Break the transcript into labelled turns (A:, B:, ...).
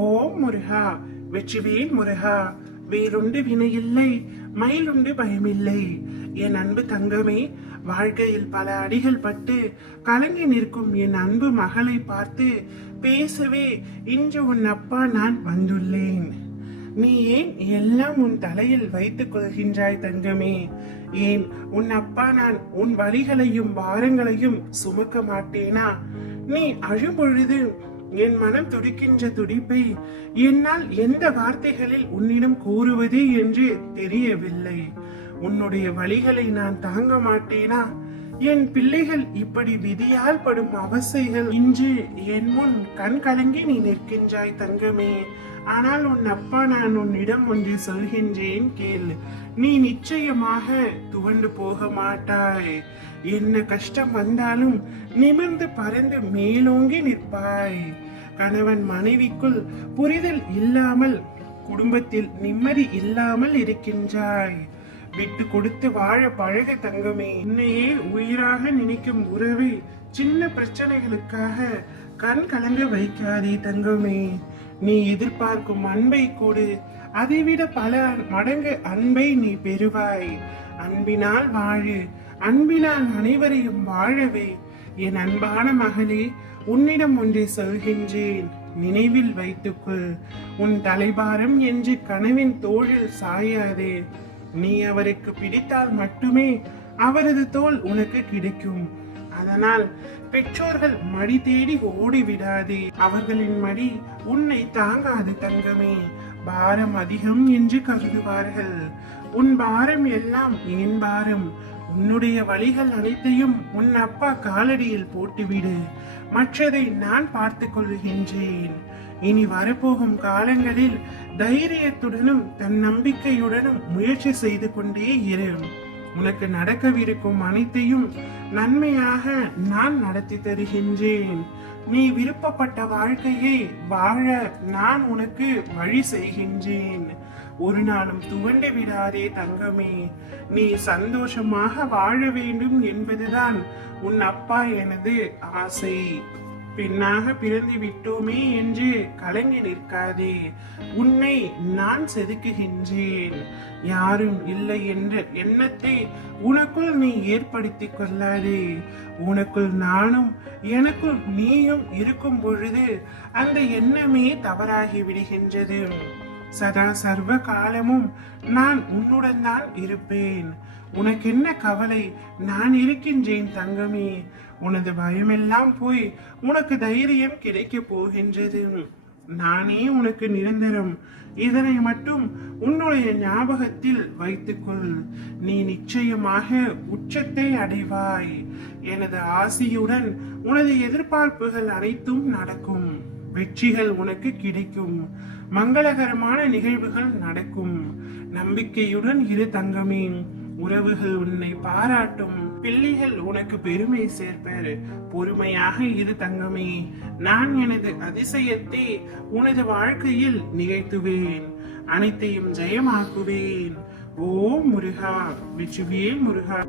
A: ஓம் முருகா வெற்றிவேல் முருகா வேலுண்டு வினையில்லை மயிலுண்டு பயமில்லை. என் அன்பு தங்கமே வாழ்க்கையில் பல அடிகள் பட்டு கலங்கி நிற்கும் என் அன்பு மகளை பார்த்து பேசவே இன்று உன் அப்பா நான் வந்துள்ளேன். நீ ஏன் எல்லாம் உன் தலையில் வைத்துக் கொள்கின்றாய் தங்கமே? ஏன் உன் அப்பா நான் உன் வழிகளையும் பாரங்களையும் சுமக்க மாட்டேனா? நீ அழும்பொழுது என் மனம் துடிக்கின்ற துடிப்பை என்னால் எந்த வார்த்தைகளில் உன்னிடம் கூறுவது என்று தெரியவில்லை. உன்னுடைய வழிகளை நான் தாங்க மாட்டேனா? என் பிள்ளைகள் இப்படி விதியால் படும் அவசைகள் இன்று என் முன் கண் கலங்கி நீ நிற்கின்றாய் தங்கமே. ஆனால் உன் அப்பா நான் உன்னிடம் ஒன்று சொல்கின்றேன் கேள். நீ நிச்சயமாக துவண்டு போக மாட்டாய். என்ன கஷ்டம் வந்தாலும் நிமிர்ந்து பறந்து மேலோங்கி நிற்பாய். கணவன் மனைவிக்குள் புரிதல் இல்லாமல் குடும்பத்தில் நிம்மதி இல்லாமல் இருக்கின்றாய். விட்டு கொடுத்து வாழ பழக தங்கமே. உன்னையே உயிராக நினைக்கும் உறவை சின்ன பிரச்சனைகளுக்காக கண் கலங்க வைக்காதே தங்கமே. நீ எதிர்பார்க்கும் அன்பை கொடு. அதைவிட பல மடங்கு அன்பை நீ பெறுவாய். அன்பினால் வாழு. அன்பினால் அனைவரையும் வாழவே என் அன்பான மகளே உன்னிடம் ஒன்றை சொல்கின்றேன். நினைவில் வைத்துக்கொள். உன் தலைபாரம் என்று கனவின் தோளில் சாயாதே. நீ அவருக்கு பிடித்தால் மட்டுமே அவரது தோல் உனக்கு கிடைக்கும். அதனால் பெற்றோர்கள் மடி தேடி ஓடிவிடாதே. அவர்களின் மடி உன்னை தாங்காது தங்கமே. பாரம் அதிகம் என்று கருதுவார்கள். உன் பாரம் எல்லாம் என் பாரம். உன்னுடைய வழிகள் அனைத்தையும் உன் அப்பா காலடியில் போட்டுவிடு. மற்றதை நான் பார்த்துக் கொள்கின்றேன். இனி வரப்போகும் காலங்களில் தைரியத்துடனும் தன் நம்பிக்கையுடனும் முயற்சி செய்து கொண்டே இரு. உனக்கு நடக்கவிருக்கும் அனைத்தையும் நன்மையாக நான் நடத்தி தருகின்றேன். நீ விருப்பப்பட்ட வாழ்க்கையை வாழ நான் உனக்கு வழி செய்கின்றேன். ஒரு நாளும் துவண்டு விடாதே தங்கமே. நீ சந்தோஷமாக வாழ வேண்டும் என்பதுதான் உன் அப்பா எனது ஆசை. பெண்ணாக பிறந்து விட்டோமே என்று கலங்கி நிற்காதே. உன்னை நான் செதுக்குகின்றேன். யாரும் இல்லை என்ற எண்ணத்தை உனக்குள் நீ ஏற்படுத்திக் கொள்ளாதே. உனக்குள் நானும் எனக்குள் நீயும் இருக்கும் பொழுது அந்த எண்ணமே தவறாகி விடுகின்றது. சதா சர்வ காலமும் நான் உன்னுடன் தான் இருப்பேன். உனக்கு என்ன கவலை? நான் இருக்கின்றேன் தங்கமே. உனது பயமெல்லாம் போய் உனக்கு தைரியம் கிடைக்க போகின்றது. நானே உனக்கு நிரந்தரம். இதனை மட்டும் உன்னுடைய ஞாபகத்தில் வைத்துக்கொள். நீ நிச்சயமாக உச்சத்தை அடைவாய். எனது ஆசியுடன் உனது எதிர்பார்ப்புகள் அனைத்தும் நடக்கும். வெற்றிகள் உனக்கு கிடைக்கும். மங்களகரமான நிகழ்வுகள் நடக்கும். நம்பிக்கையுடன் இரு தங்கமே. உறவுகள் உன்னை பாராட்டும். பிள்ளைகள் உனக்கு பெருமை சேர்ப்பர் பொறுமையாக இரு தங்கமே. நான் எனது அதிசயத்தை உனது வாழ்க்கையில் நிகழ்த்துவேன். அனைத்தையும் ஜெயமாக்குவேன். ஓ முருகா வெற்றிவேல் முருகா.